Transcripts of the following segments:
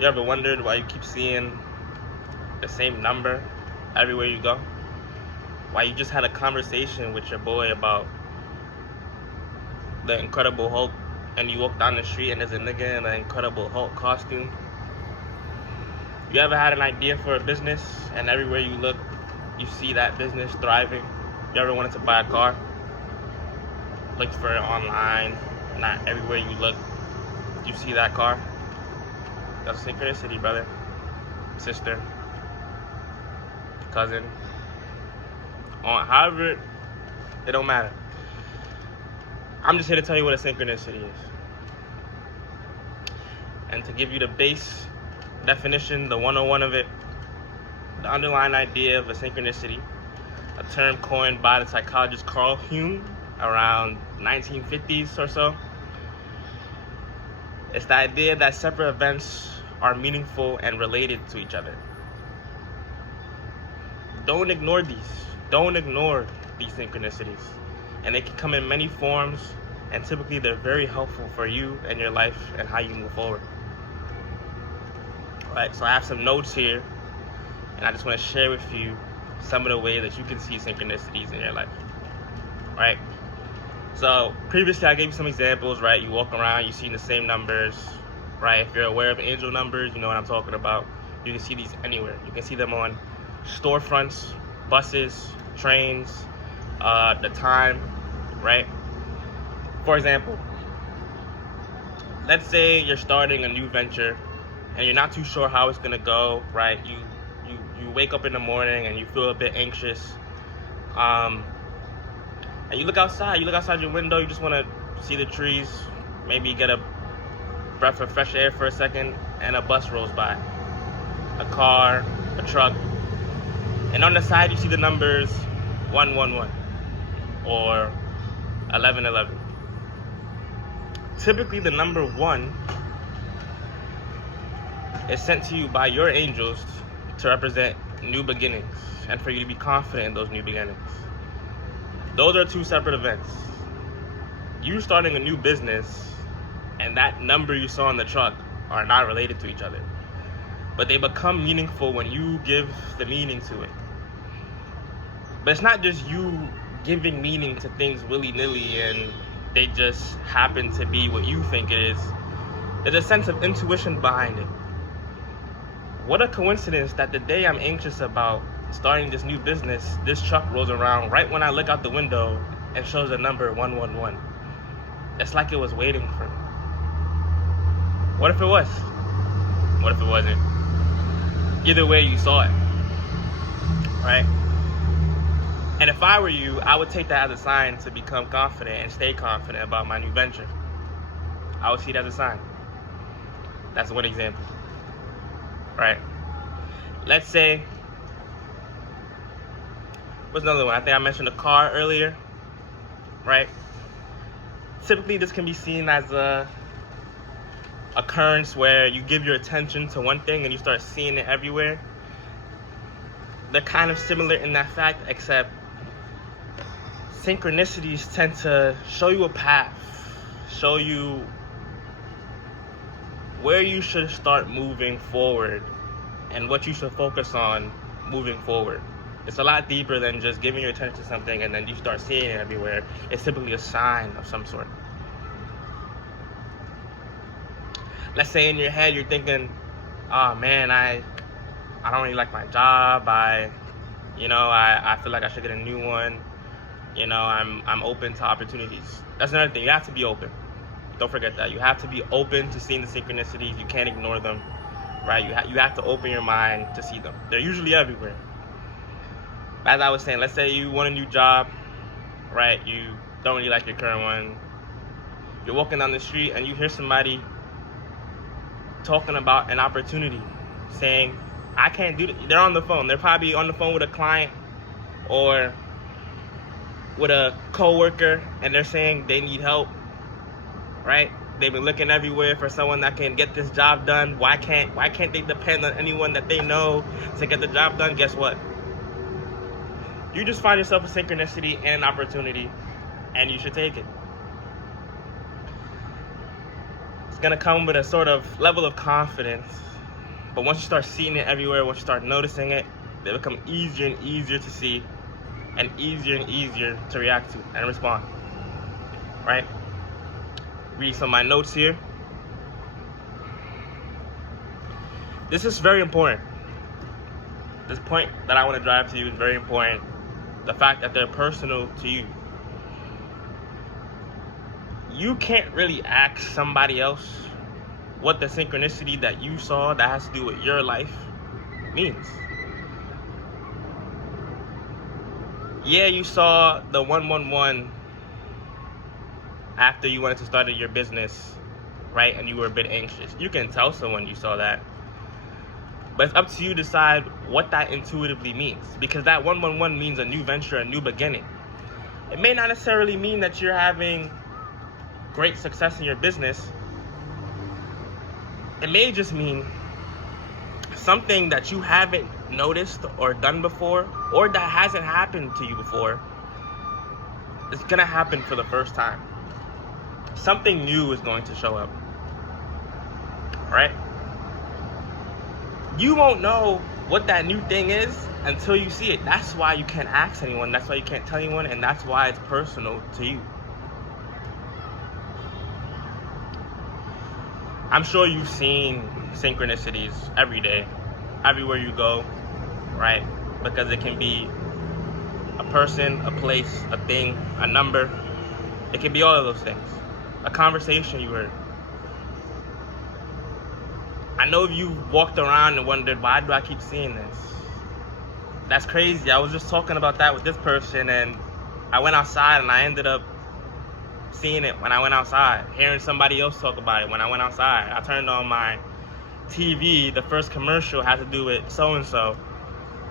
You ever wondered why you keep seeing the same number everywhere you go? Why you just had a conversation with your boy about the Incredible Hulk, and you walk down the street and there's a nigga in an Incredible Hulk costume? You ever had an idea for a business and everywhere you look, you see that business thriving? You ever wanted to buy a car? Looked for it online, not everywhere you look, you see that car? That's synchronicity, brother, sister, cousin, aunt, however, it don't matter. I'm just here to tell you what a synchronicity is. And to give you the base definition, the 101 of it, the underlying idea of a synchronicity, a term coined by the psychologist Carl Jung around 1950s or so. It's the idea that separate events are meaningful and related to each other. Don't ignore these. Don't ignore these synchronicities. And they can come in many forms, and typically they're very helpful for you and your life and how you move forward. Alright, so I have some notes here, and I just want to share with you some of the ways that you can see synchronicities in your life. Right? So previously I gave you some examples, right? You walk around, you see the same numbers, right? If you're aware of angel numbers, you know what I'm talking about. You can see these anywhere. You can see them on storefronts, buses, trains, the time, right? For example, let's say you're starting a new venture and you're not too sure how it's gonna go, right? You wake up in the morning and you feel a bit anxious. And you look outside your window, you just want to see the trees, maybe get a breath of fresh air for a second, and a bus rolls by, a car, a truck, and on the side you see the numbers 111 or 1111. Typically the number 1 is sent to you by your angels to represent new beginnings and for you to be confident in those new beginnings. Those are two separate events. You starting a new business and that number you saw on the truck are not related to each other, but they become meaningful when you give the meaning to it. But it's not just you giving meaning to things willy-nilly and they just happen to be what you think it is. There's a sense of intuition behind it. What a coincidence that the day I'm anxious about starting this new business, this truck rolls around right when I look out the window and shows the number 111. It's like it was waiting for me. What if it was? What if it wasn't? Either way, you saw it, right? And if I were you, I would take that as a sign to become confident and stay confident about my new venture. I would see it as a sign. That's one example, right? Let's say, what's another one? I think I mentioned a car earlier, right? Typically, this can be seen as a occurrence where you give your attention to one thing and you start seeing it everywhere. They're kind of similar in that fact, except synchronicities tend to show you a path, show you where you should start moving forward and what you should focus on moving forward. It's a lot deeper than just giving your attention to something and then you start seeing it everywhere. It's typically a sign of some sort. Let's say in your head you're thinking, oh man, I don't really like my job. I feel like I should get a new one. I'm open to opportunities. That's another thing. You have to be open. Don't forget that. You have to be open to seeing the synchronicities. You can't ignore them, right? You have to open your mind to see them. They're usually everywhere. As I was saying, let's say you want a new job, right? You don't really like your current one. You're walking down the street and you hear somebody talking about an opportunity, saying, I can't do that. They're on the phone. They're probably on the phone with a client or with a coworker, and they're saying they need help, right? They've been looking everywhere for someone that can get this job done. Why can't they depend on anyone that they know to get the job done? Guess what? You just find yourself a synchronicity and an opportunity, and you should take it. It's gonna come with a sort of level of confidence But once you start seeing it everywhere, once you start noticing it, they become easier and easier to see and easier to react to and respond, right? Read some of my notes here. This is very important. This point that I want to drive to you is very important. The fact that they're personal to you. You can't really ask somebody else what the synchronicity that you saw that has to do with your life means. Yeah, you saw the 111 after you wanted to start your business, right? And you were a bit anxious. You can tell someone you saw that. But it's up to you to decide what that intuitively means. Because that 111 means a new venture, a new beginning. It may not necessarily mean that you're having great success in your business. It may just mean something that you haven't noticed or done before, or that hasn't happened to you before, is gonna happen for the first time. Something new is going to show up, right? You won't know what that new thing is until you see it. That's why you can't ask anyone. That's why you can't tell anyone, and that's why it's personal to you. I'm sure you've seen synchronicities every day, everywhere you go, right? Because it can be a person, a place, a thing, a number. It can be all of those things. A conversation you heard. I know you walked around and wondered, why do I keep seeing this? That's crazy. I was just talking about that with this person, and I went outside and I ended up seeing it when I went outside, hearing somebody else talk about it when I went outside. I turned on my TV, the first commercial had to do with so-and-so.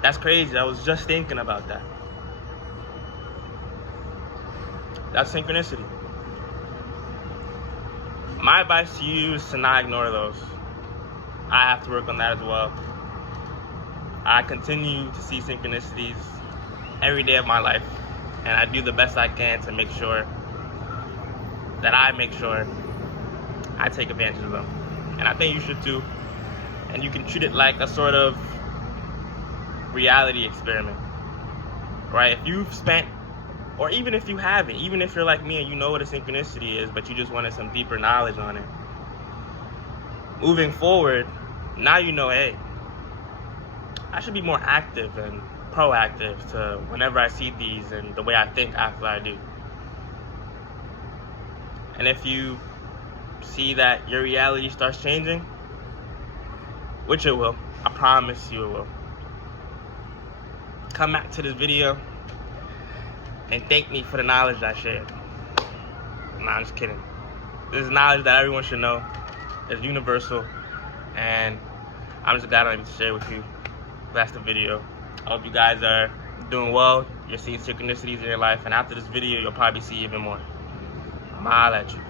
That's crazy. I was just thinking about that. That's synchronicity. My advice to you is to not ignore those. I have to work on that as well. I continue to see synchronicities every day of my life, and I do the best I can to make sure that I take advantage of them. And I think you should too. And you can treat it like a sort of reality experiment, right? If you've spent, or even if you haven't, even if you're like me and you know what a synchronicity is, but you just wanted some deeper knowledge on it, moving forward, now you know, hey, I should be more active and proactive to whenever I see these and the way I think after I do. And if you see that your reality starts changing, which it will, I promise you it will, come back to this video and thank me for the knowledge I shared. Nah, I'm just kidding. This is knowledge that everyone should know. It's universal, and I'm just glad I'm able to share with you. That's the video. I hope you guys are doing well. You're seeing synchronicities in your life, and after this video, you'll probably see even more. I'ma holla at you.